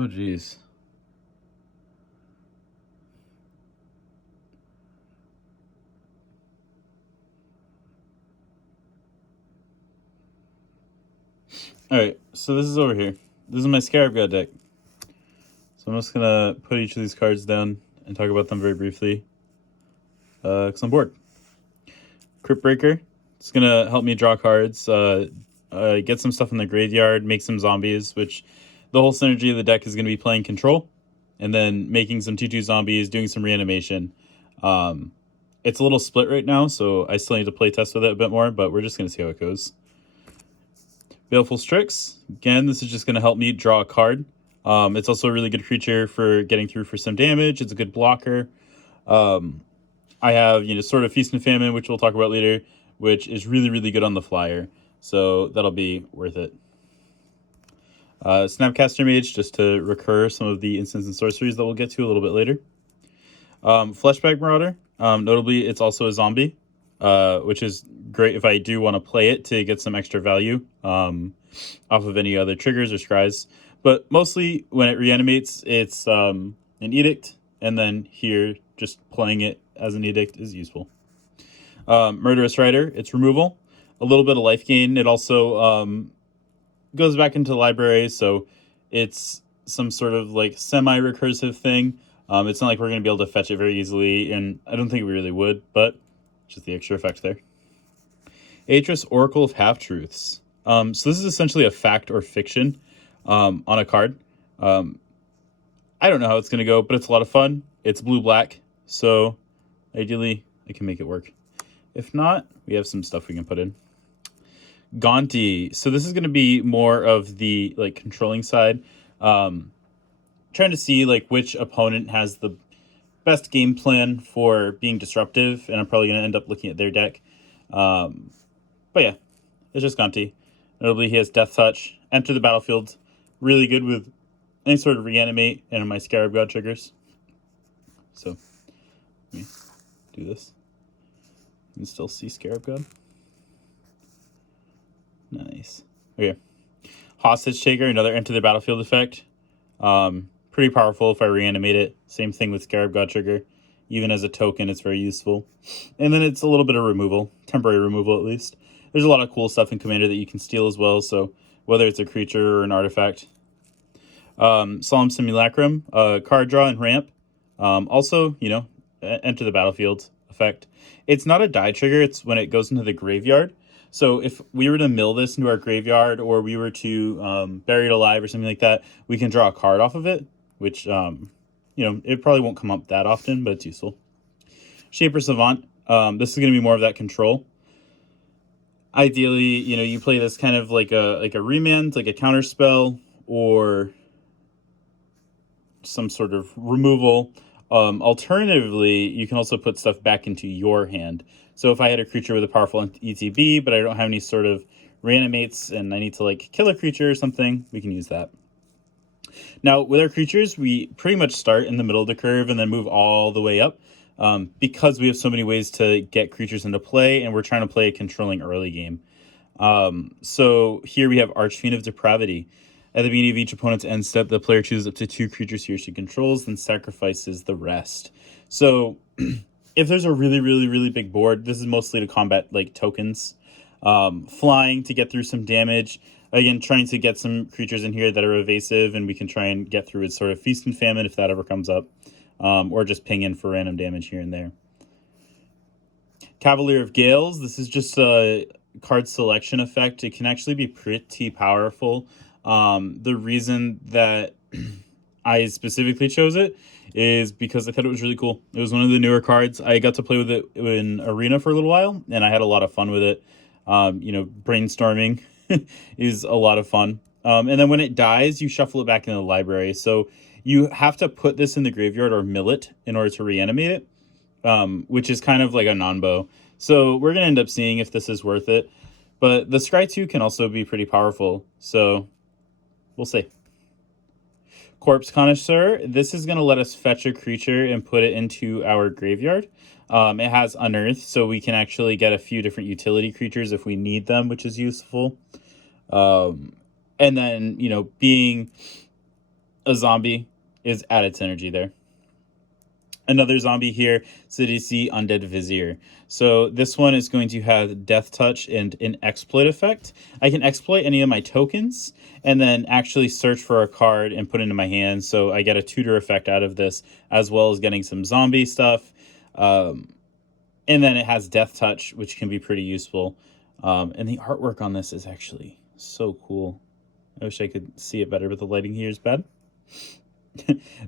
Oh, geez. Alright, so this is over here. This is my Scarab God deck. So I'm just going to put each of these cards down and talk about them very briefly. Because I'm bored. Crypt Breaker. It's going to help me draw cards, get some stuff in the graveyard, make some zombies, which the whole synergy of the deck is going to be playing control, and then making some 2/2 zombies, doing some reanimation. It's a little split right now, so I still need to play test with it a bit more, but we're just going to see how it goes. Baleful Strix. Again, this is just going to help me draw a card. It's also a really good creature for getting through for some damage. It's a good blocker. I have, sort of Feast and Famine, which we'll talk about later, which is really, really good on the flyer. So that'll be worth it. Snapcaster Mage, just to recur some of the instants and sorceries that we'll get to a little bit later. Fleshbag Marauder. Notably, it's also a zombie, which is great if I do want to play it to get some extra value off of any other triggers or scries. But mostly when it reanimates, it's an edict, and then here, just playing it as an edict is useful. Murderous Rider, it's removal. A little bit of life gain. It also goes back into the library, so it's some sort of like semi-recursive thing. It's not like we're going to be able to fetch it very easily, and I don't think we really would, but just the extra effect there. Atris, Oracle of Half-Truths. So this is essentially a fact or fiction on a card. I don't know how it's going to go, but it's a lot of fun. It's blue-black, so ideally I can make it work. If not, we have some stuff we can put in. Gaunty. So this is going to be more of the controlling side. Trying to see which opponent has the best game plan for being disruptive, and I'm probably going to end up looking at their deck. But yeah, it's just Gaunty. Notably, he has Death Touch. Enter the battlefield. Really good with any sort of reanimate and my Scarab God triggers. So, let me do this. You can still see Scarab God. Nice. Okay. Hostage Taker, another enter the battlefield effect. Pretty powerful if I reanimate it. Same thing with Scarab God trigger. Even as a token, it's very useful. And then it's a little bit of removal. Temporary removal, at least. There's a lot of cool stuff in Commander that you can steal as well, so whether it's a creature or an artifact. Solemn Simulacrum, card draw and ramp. Also, enter the battlefield effect. It's not a die trigger, it's when it goes into the graveyard. So if we were to mill this into our graveyard, or we were to bury it alive or something like that, we can draw a card off of it, which, it probably won't come up that often, but it's useful. Shaper Savant, this is going to be more of that control. Ideally, you play this kind of like a remand, like a counter spell, or some sort of removal. Alternatively, you can also put stuff back into your hand. So if I had a creature with a powerful ETB, but I don't have any sort of reanimates, and I need to kill a creature or something, we can use that. Now, with our creatures, we pretty much start in the middle of the curve and then move all the way up, because we have so many ways to get creatures into play, and we're trying to play a controlling early game. So here we have Archfiend of Depravity. At the beginning of each opponent's end step, the player chooses up to 2 creatures he or she controls, then sacrifices the rest. So if there's a really, really, really big board, this is mostly to combat tokens. Flying to get through some damage. Again, trying to get some creatures in here that are evasive, and we can try and get through it sort of Feast and Famine if that ever comes up. Or just ping in for random damage here and there. Cavalier of Gales. This is just a card selection effect. It can actually be pretty powerful. The reason that I specifically chose it is because I thought it was really cool. It was one of the newer cards. I got to play with it in Arena for a little while, and I had a lot of fun with it. Brainstorming is a lot of fun. And then when it dies, you shuffle it back into the library. So you have to put this in the graveyard or mill it in order to reanimate it, which is kind of like a non-bow. So we're going to end up seeing if this is worth it. But the Scry 2 can also be pretty powerful, so we'll see. Corpse Connoisseur. This is going to let us fetch a creature and put it into our graveyard. It has Unearth, so we can actually get a few different utility creatures if we need them, which is useful. And then, being a zombie is at its energy there. Another zombie here, Sidisi Undead Vizier. So this one is going to have Death Touch and an exploit effect. I can exploit any of my tokens and then actually search for a card and put it into my hand. So I get a tutor effect out of this, as well as getting some zombie stuff. And then it has Death Touch, which can be pretty useful. And the artwork on this is actually so cool. I wish I could see it better, but the lighting here is bad.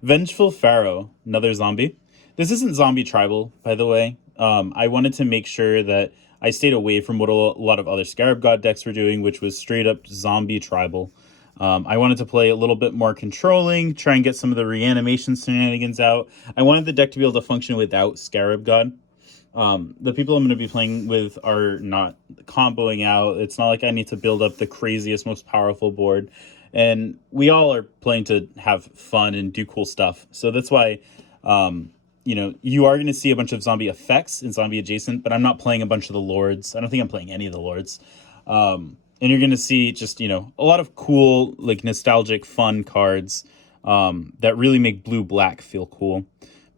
Vengeful Pharaoh, another zombie. This isn't zombie tribal, by the way. I wanted to make sure that I stayed away from what a lot of other Scarab God decks were doing, which was straight up zombie tribal. I wanted to play a little bit more controlling, try and get some of the reanimation shenanigans out. I wanted the deck to be able to function without Scarab God. The people I'm going to be playing with are not comboing out. It's not like I need to build up the craziest, most powerful board. And we all are playing to have fun and do cool stuff. So that's why, you are going to see a bunch of zombie effects and zombie adjacent, but I'm not playing a bunch of the lords. I don't think I'm playing any of the lords. And you're going to see just, a lot of cool, like nostalgic, fun cards that really make blue-black feel cool.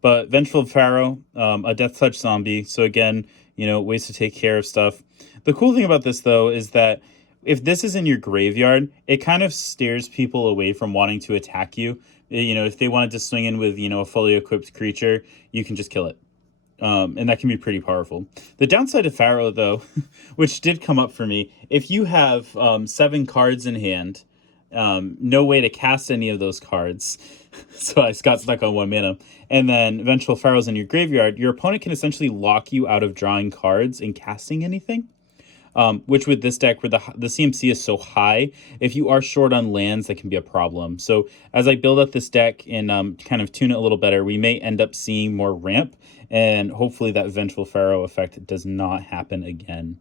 But Vengeful Pharaoh, a Death Touch zombie. So again, ways to take care of stuff. The cool thing about this, though, is that if this is in your graveyard, it kind of steers people away from wanting to attack you. If they wanted to swing in with, a fully equipped creature, you can just kill it. And that can be pretty powerful. The downside of Pharaoh, though, which did come up for me, if you have 7 cards in hand, no way to cast any of those cards, so I got stuck on 1 mana, and then Vengeful Pharaoh's in your graveyard, your opponent can essentially lock you out of drawing cards and casting anything. Which with this deck, where the CMC is so high, if you are short on lands, that can be a problem. So as I build up this deck and kind of tune it a little better, we may end up seeing more ramp, and hopefully that Vengeful Pharaoh effect does not happen again.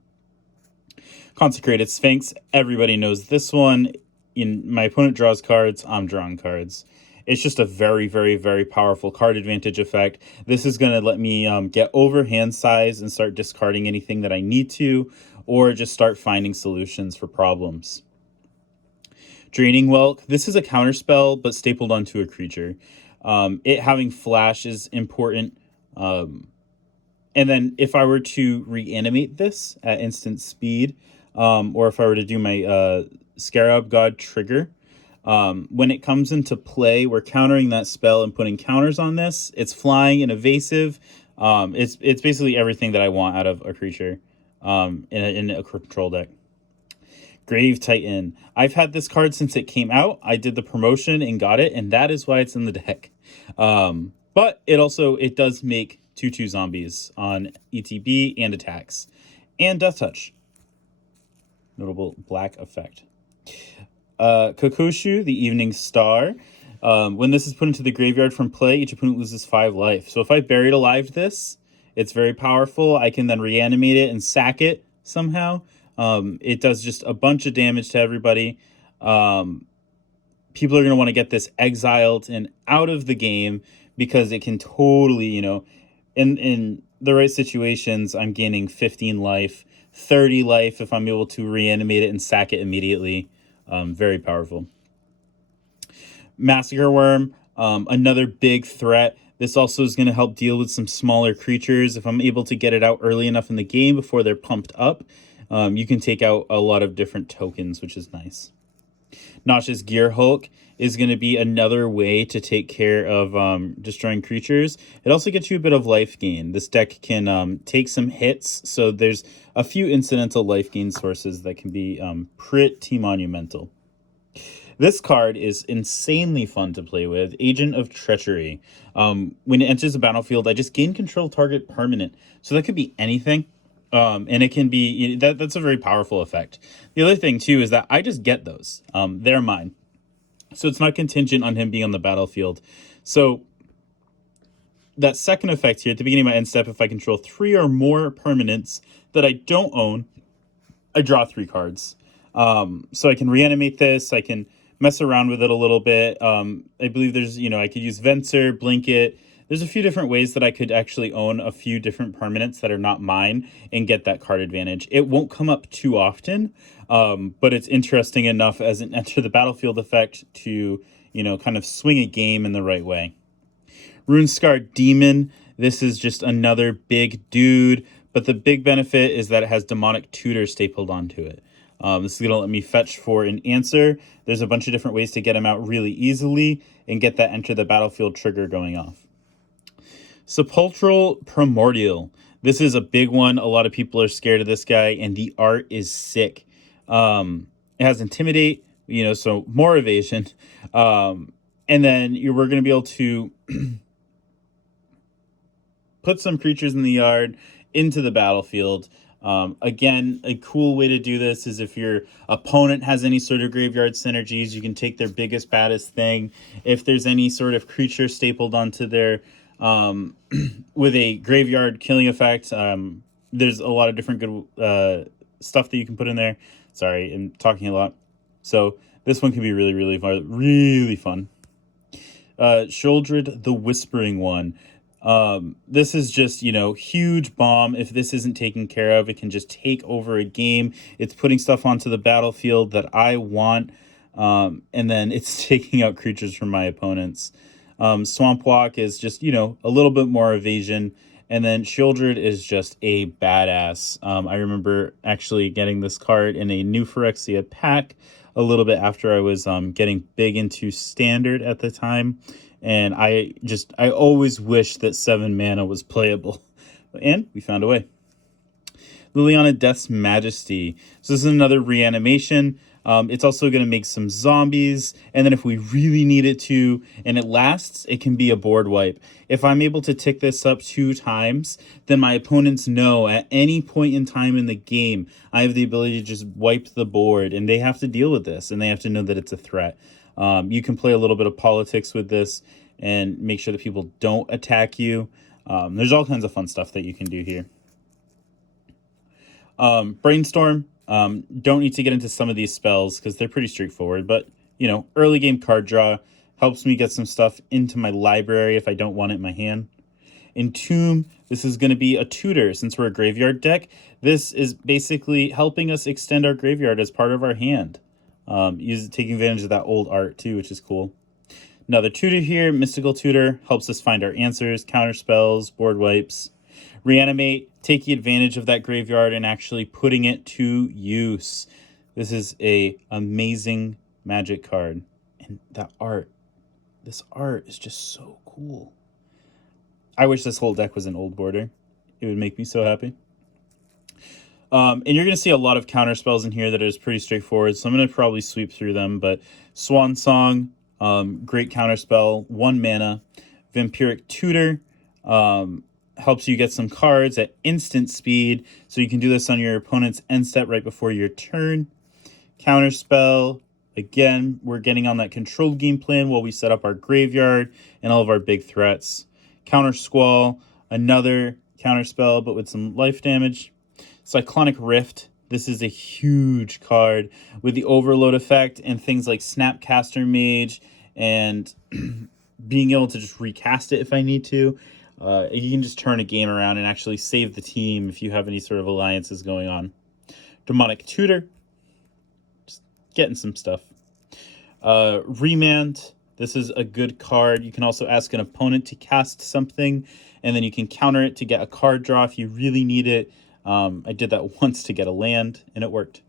Consecrated Sphinx, everybody knows this one. My opponent draws cards, I'm drawing cards. It's just a very, very, very powerful card advantage effect. This is going to let me get over hand size and start discarding anything that I need to, or just start finding solutions for problems. Draining Whelk. This is a counterspell, but stapled onto a creature. It having flash is important. And then if I were to reanimate this at instant speed, or if I were to do my Scarab God trigger, when it comes into play, we're countering that spell and putting counters on this. It's flying and evasive. It's basically everything that I want out of a creature in a control deck. Grave Titan. I've had this card since it came out. I did the promotion and got it, and that is why it's in the deck. But it does make 2/2 zombies on ETB and attacks. And Death Touch. Notable black effect. Kokushu, the Evening Star. When this is put into the graveyard from play, each opponent loses 5 life. So if I buried alive this, it's very powerful. I can then reanimate it and sack it somehow. It does just a bunch of damage to everybody. People are going to want to get this exiled and out of the game, because it can totally, in the right situations, I'm gaining 15 life, 30 life if I'm able to reanimate it and sack it immediately. Very powerful. Massacre Worm, another big threat. This also is going to help deal with some smaller creatures. If I'm able to get it out early enough in the game before they're pumped up, you can take out a lot of different tokens, which is nice. Noxious Gear Hulk is going to be another way to take care of destroying creatures. It also gets you a bit of life gain. This deck can take some hits, so there's a few incidental life gain sources that can be pretty monumental. This card is insanely fun to play with. Agent of Treachery. When it enters the battlefield, I just gain control target permanent. So that could be anything. And it can be, that's a very powerful effect. The other thing, too, is that I just get those. They're mine. So it's not contingent on him being on the battlefield. So that second effect here, at the beginning of my end step, if I control 3 or more permanents that I don't own, I draw 3 cards. So I can reanimate this. I can mess around with it a little bit. I believe there's, I could use Venser, Blanket. There's a few different ways that I could actually own a few different permanents that are not mine and get that card advantage. It won't come up too often, but it's interesting enough as an enter the battlefield effect to, kind of swing a game in the right way. Runescar Demon. This is just another big dude, but the big benefit is that it has Demonic Tutor stapled onto it. This is going to let me fetch for an answer. There's a bunch of different ways to get him out really easily and get that enter the battlefield trigger going off. Sepulchral Primordial. This is a big one. A lot of people are scared of this guy, and the art is sick. It has Intimidate, so more evasion. And then we're going to be able to put some creatures in the yard into the battlefield. Again, a cool way to do this is if your opponent has any sort of graveyard synergies, you can take their biggest, baddest thing. If there's any sort of creature stapled onto their with a graveyard killing effect, there's a lot of different good stuff that you can put in there. Sorry, I'm talking a lot. So this one can be really, really fun. Really fun. Sheoldred the Whispering One. This is just, huge bomb. If this isn't taken care of, it can just take over a game. It's putting stuff onto the battlefield that I want, and then it's taking out creatures from my opponents. Swamp Walk is just, a little bit more evasion, and then Sheoldred is just a badass. I remember actually getting this card in a New Phyrexia pack a little bit after I was getting big into Standard at the time. And I always wish that 7 mana was playable. And we found a way. Liliana Death's Majesty. So this is another reanimation. It's also going to make some zombies. And then if we really need it to, and it lasts, it can be a board wipe. If I'm able to tick this up 2 times, then my opponents know at any point in time in the game, I have the ability to just wipe the board. And they have to deal with this. And they have to know that it's a threat. You can play a little bit of politics with this and make sure that people don't attack you. There's all kinds of fun stuff that you can do here. Brainstorm. Don't need to get into some of these spells because they're pretty straightforward. But, early game card draw helps me get some stuff into my library if I don't want it in my hand. Entomb. This is going to be a tutor since we're a graveyard deck. This is basically helping us extend our graveyard as part of our hand. Taking advantage of that old art too, which is cool. Another tutor here, Mystical Tutor, helps us find our answers, counter spells, board wipes. Reanimate, taking advantage of that graveyard and actually putting it to use. This is a amazing Magic card. And that art, this art is just so cool. I wish this whole deck was an old border. It would make me so happy. And you're going to see a lot of counter spells in here that is pretty straightforward, so I'm going to probably sweep through them. But Swan Song, great counter spell, 1 mana. Vampiric Tutor helps you get some cards at instant speed, so you can do this on your opponent's end step right before your turn. Counter spell, again, we're getting on that controlled game plan while we set up our graveyard and all of our big threats. Counter Squall, another counter spell, but with some life damage. Cyclonic Rift. This is a huge card with the overload effect and things like Snapcaster Mage and being able to just recast it if I need to. You can just turn a game around and actually save the team if you have any sort of alliances going on. Demonic Tutor. Just getting some stuff. Remand. This is a good card. You can also ask an opponent to cast something, and then you can counter it to get a card draw if you really need it. I did that once to get a land, and it worked.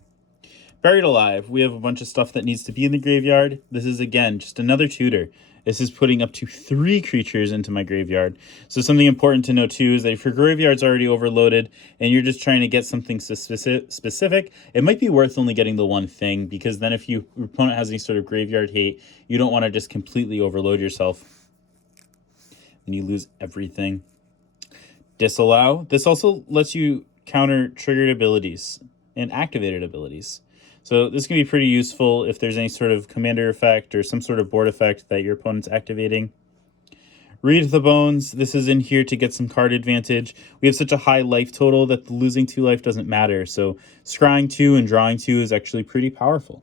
Buried Alive. We have a bunch of stuff that needs to be in the graveyard. This is, again, just another tutor. This is putting up to 3 creatures into my graveyard. So something important to know, too, is that if your graveyard's already overloaded and you're just trying to get something specific, it might be worth only getting the one thing, because then if your opponent has any sort of graveyard hate, you don't want to just completely overload yourself and you lose everything. Disallow. This also lets you counter triggered abilities and activated abilities. So this can be pretty useful if there's any sort of commander effect or some sort of board effect that your opponent's activating. Read the Bones. This is in here to get some card advantage. We have such a high life total that losing 2 life doesn't matter. So scrying 2 and drawing 2 is actually pretty powerful.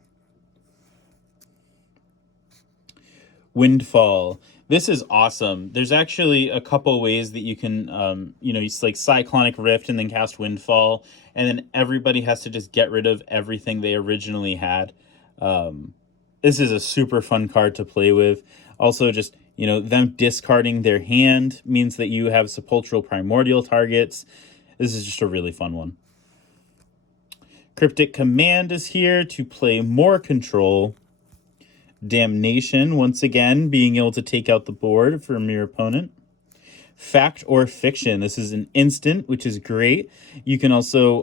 Windfall. This is awesome. There's actually a couple ways that you can, it's like Cyclonic Rift and then cast Windfall, and then everybody has to just get rid of everything they originally had. This is a super fun card to play with. Also, just, you know, them discarding their hand means that you have sepulchral primordial targets. This is just a really fun one. Cryptic Command is here to play more control. Damnation, once again, being able to take out the board from your opponent. Fact or Fiction. This is an instant, which is great. You can also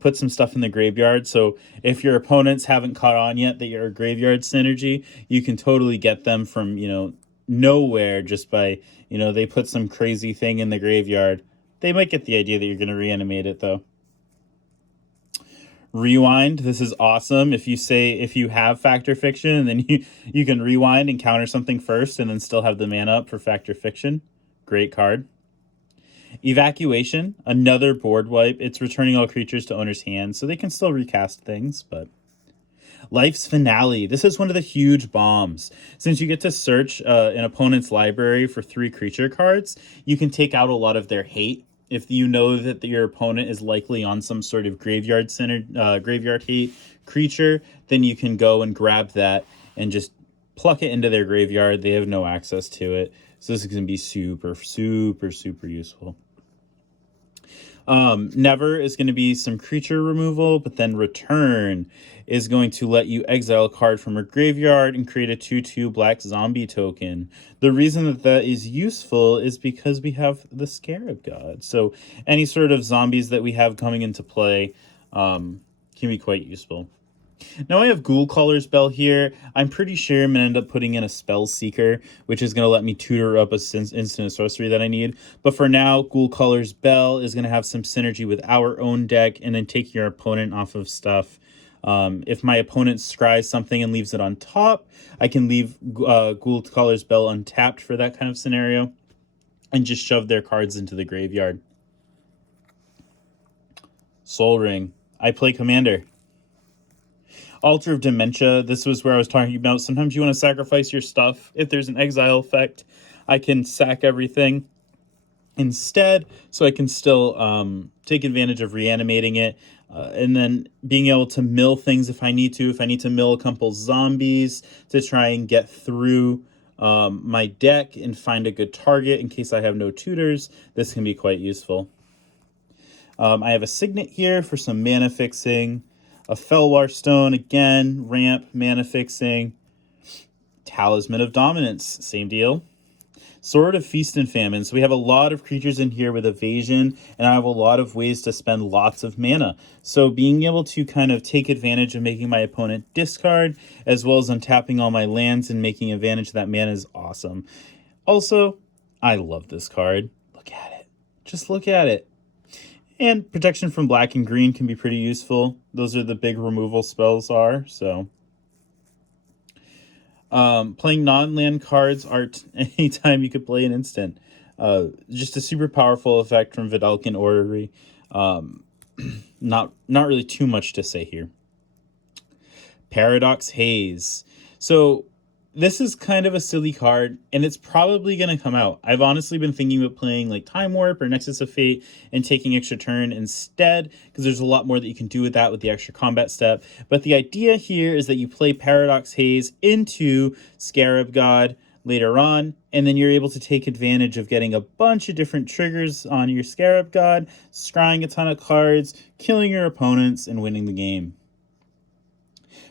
put some stuff in the graveyard. So if your opponents haven't caught on yet that you're a graveyard synergy, you can totally get them from, you know, nowhere just by, you know, they put some crazy thing in the graveyard. They might get the idea that you're going to reanimate it, though. Rewind. This is awesome. If you have Fact or Fiction, and then you can rewind and counter something first and then still have the mana up for Fact or Fiction. Great card. Evacuation, another board wipe. It's returning all creatures to owner's hands, so they can still recast things, but... Life's Finale. This is one of the huge bombs. Since you get to search an opponent's library for 3 creature cards, you can take out a lot of their hate. If you know that your opponent is likely on some sort of graveyard hate creature, then you can go and grab that and just pluck it into their graveyard. They have no access to it. So this is going to be super, super, super useful. Never is going to be some creature removal, but then Return is going to let you exile a card from a graveyard and create a 2/2 black zombie token. The reason that is useful is because we have the Scarab God. So any sort of zombies that we have coming into play can be quite useful. Now I have Ghoul Caller's Bell here. I'm pretty sure I'm going to end up putting in a Spell Seeker, which is going to let me tutor up a instant sorcery that I need. But for now, Ghoul Caller's Bell is going to have some synergy with our own deck and then take your opponent off of stuff. If my opponent scries something and leaves it on top, I can leave Ghoul Caller's Bell untapped for that kind of scenario and just shove their cards into the graveyard. Soul Ring. I play Commander. Altar of Dementia. This was where I was talking about sometimes you want to sacrifice your stuff. If there's an exile effect, I can sack everything instead, so I can still take advantage of reanimating it, and then being able to mill things if I need to. If I need to mill a couple zombies to try and get through my deck and find a good target in case I have no tutors, this can be quite useful. I have a Signet here for some mana fixing. A Felwar Stone, again, ramp, mana fixing. Talisman of Dominance, same deal. Sword of Feast and Famine. So we have a lot of creatures in here with evasion, and I have a lot of ways to spend lots of mana. So being able to kind of take advantage of making my opponent discard, as well as untapping all my lands and making advantage of that mana is awesome. Also, I love this card. Look at it. Just look at it. And protection from black and green can be pretty useful. Those are the big removal spells are, so. Playing non-land cards are anytime you could play an instant. Just a super powerful effect from Vidalcan Orrery. Not really too much to say here. Paradox Haze. So this is kind of a silly card, and it's probably going to come out. I've honestly been thinking about playing like Time Warp or Nexus of Fate and taking extra turn instead, because there's a lot more that you can do with that with the extra combat step. But the idea here is that you play Paradox Haze into Scarab God later on, and then you're able to take advantage of getting a bunch of different triggers on your Scarab God, scrying a ton of cards, killing your opponents, and winning the game.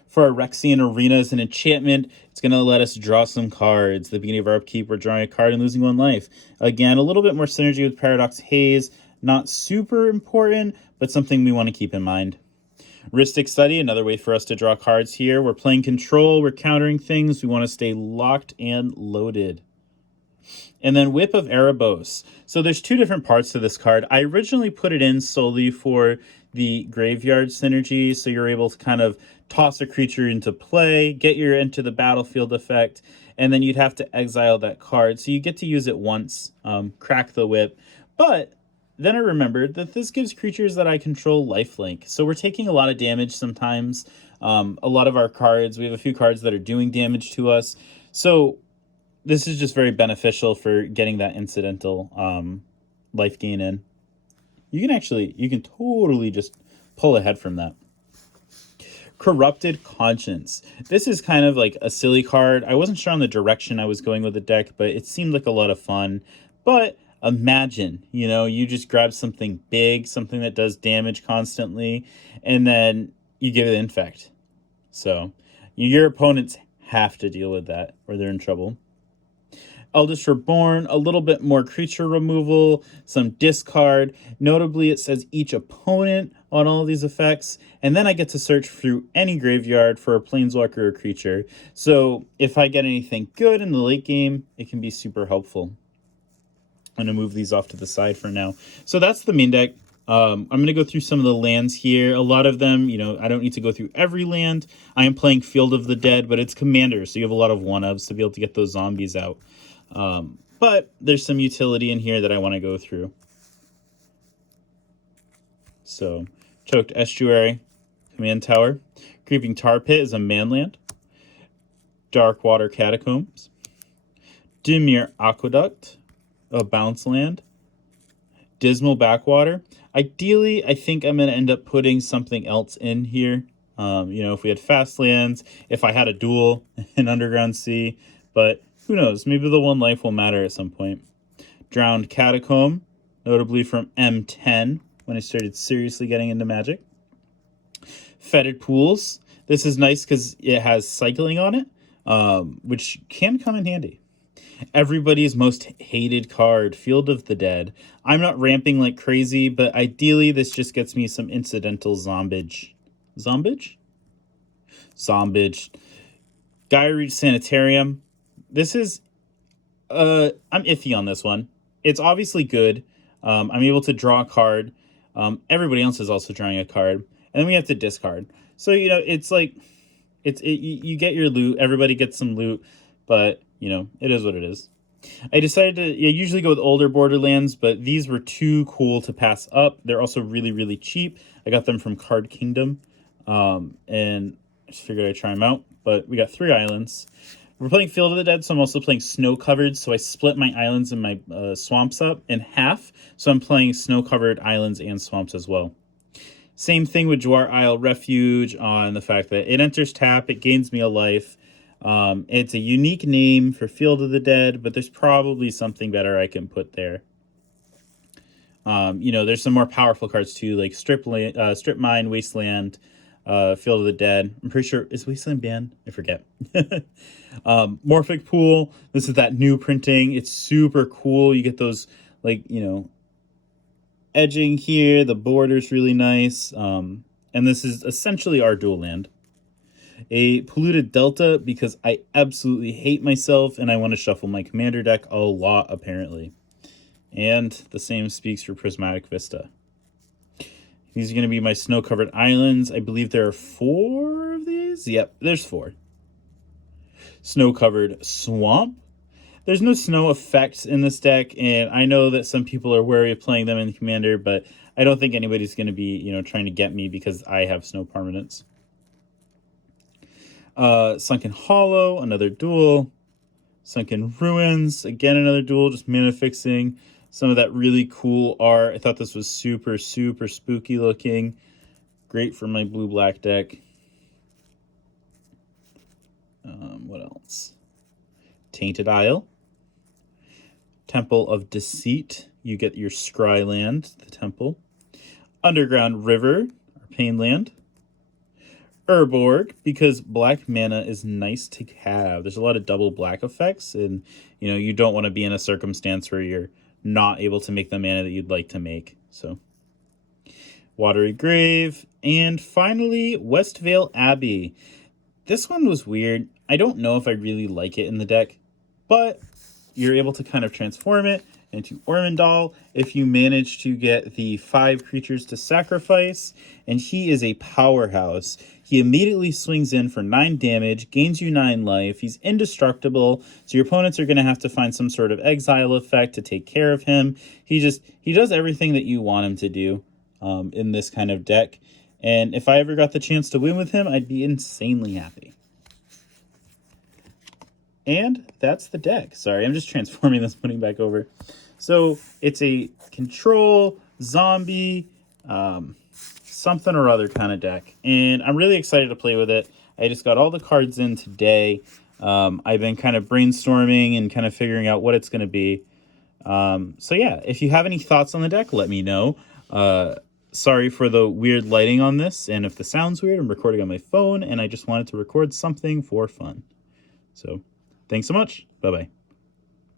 For Rexian Arena as an enchantment, it's going to let us draw some cards. At the beginning of our upkeep, we're drawing a card and losing 1 life. Again, a little bit more synergy with Paradox Haze. Not super important, but something we want to keep in mind. Rhystic Study, another way for us to draw cards here. We're playing control, we're countering things. We want to stay locked and loaded. And then Whip of Erebos. So there's 2 different parts to this card. I originally put it in solely for the graveyard synergy, so you're able to kind of toss a creature into play, get your into the battlefield effect, and then you'd have to exile that card. So you get to use it once, crack the whip. But then I remembered that this gives creatures that I control lifelink. So we're taking a lot of damage sometimes. A lot of our cards, we have a few cards that are doing damage to us. So this is just very beneficial for getting that incidental life gain in. You can totally just pull ahead from that. Corrupted Conscience. This is kind of like a silly card. I wasn't sure on the direction I was going with the deck, but it seemed like a lot of fun. But imagine, you know, you just grab something big, something that does damage constantly, and then you give it Infect. So your opponents have to deal with that or they're in trouble. Eldest Reborn, a little bit more creature removal, some discard. Notably, it says each opponent on all of these effects. And then I get to search through any graveyard for a planeswalker or creature. So if I get anything good in the late game, it can be super helpful. I'm going to move these off to the side for now. So that's the main deck. I'm going to go through some of the lands here. A lot of them, you know, I don't need to go through every land. I am playing Field of the Dead, but it's Commander, so you have a lot of one-ofs to be able to get those zombies out. But there's some utility in here that I want to go through. So, Choked Estuary, Command Tower. Creeping Tar Pit is a manland. Dark Water Catacombs. Dimir Aqueduct, a bounce land. Dismal Backwater. Ideally, I think I'm going to end up putting something else in here. You know, if we had fast lands, if I had a duel in Underground Sea, but who knows? Maybe the one life will matter at some point. Drowned Catacomb, notably from M10, when I started seriously getting into Magic. Fetid Pools. This is nice because it has cycling on it, which can come in handy. Everybody's most hated card, Field of the Dead. I'm not ramping like crazy, but ideally this just gets me some incidental zombage. Zombage? Zombage. Gaia Reach Sanitarium. This is, I'm iffy on this one. It's obviously good. I'm able to draw a card. Everybody else is also drawing a card. And then we have to discard. So, you know, it's like, you get your loot. Everybody gets some loot. But, you know, it is what it is. I decided to usually go with older Borderlands, but these were too cool to pass up. They're also really, really cheap. I got them from Card Kingdom. And I just figured I'd try them out. But we got 3 islands. We're playing Field of the Dead, so I'm also playing snow-covered. So I split my islands and my swamps up in half. So I'm playing snow-covered islands and swamps as well. Same thing with Jwar Isle Refuge on the fact that it enters tap, it gains me a life. It's a unique name for Field of the Dead, but there's probably something better I can put there. You know, there's some more powerful cards too, like Strip Mine, Wasteland, Field of the Dead. I'm pretty sure, is Wasteland banned? I forget. Morphic Pool. This is that new printing. It's super cool. You get those, like, you know, edging here. The border's really nice. And this is essentially our dual land. A Polluted Delta, because I absolutely hate myself and I want to shuffle my commander deck a lot, apparently. And the same speaks for Prismatic Vista. These are going to be my snow-covered islands. I believe there are 4 of these. Yep, there's 4. Snow-covered swamp. There's no snow effects in this deck, and I know that some people are wary of playing them in Commander, but I don't think anybody's going to be, you know, trying to get me because I have snow permanents. Sunken Hollow, another duel. Sunken Ruins, again another duel, just mana fixing. Some of that really cool art. I thought this was super, super spooky looking. Great for my blue-black deck. What else? Tainted Isle. Temple of Deceit. You get your Scry land, the temple. Underground River, our Pain land. Urborg, because black mana is nice to have. There's a lot of double black effects, and you know, you don't want to be in a circumstance where you're not able to make the mana that you'd like to make. So, Watery Grave, and finally, Westvale Abbey. This one was weird. I don't know if I really like it in the deck, but you're able to kind of transform it into Ormondal if you manage to get the 5 creatures to sacrifice, and he is a powerhouse. He immediately swings in for 9 damage, gains you 9 life. He's indestructible, so your opponents are going to have to find some sort of exile effect to take care of him. He does everything that you want him to do in this kind of deck, and if I ever got the chance to win with him, I'd be insanely happy. And that's the deck. Sorry, I'm just transforming this, putting back over. So it's a control, zombie, something or other kind of deck, and I'm really excited to play with it. I just got all the cards in today. I've been kind of brainstorming and kind of figuring out what it's going to be. So yeah, if you have any thoughts on the deck, let me know. Sorry for the weird lighting on this, and if the sound's weird, I'm recording on my phone, and I just wanted to record something for fun. So, thanks so much. Bye-bye.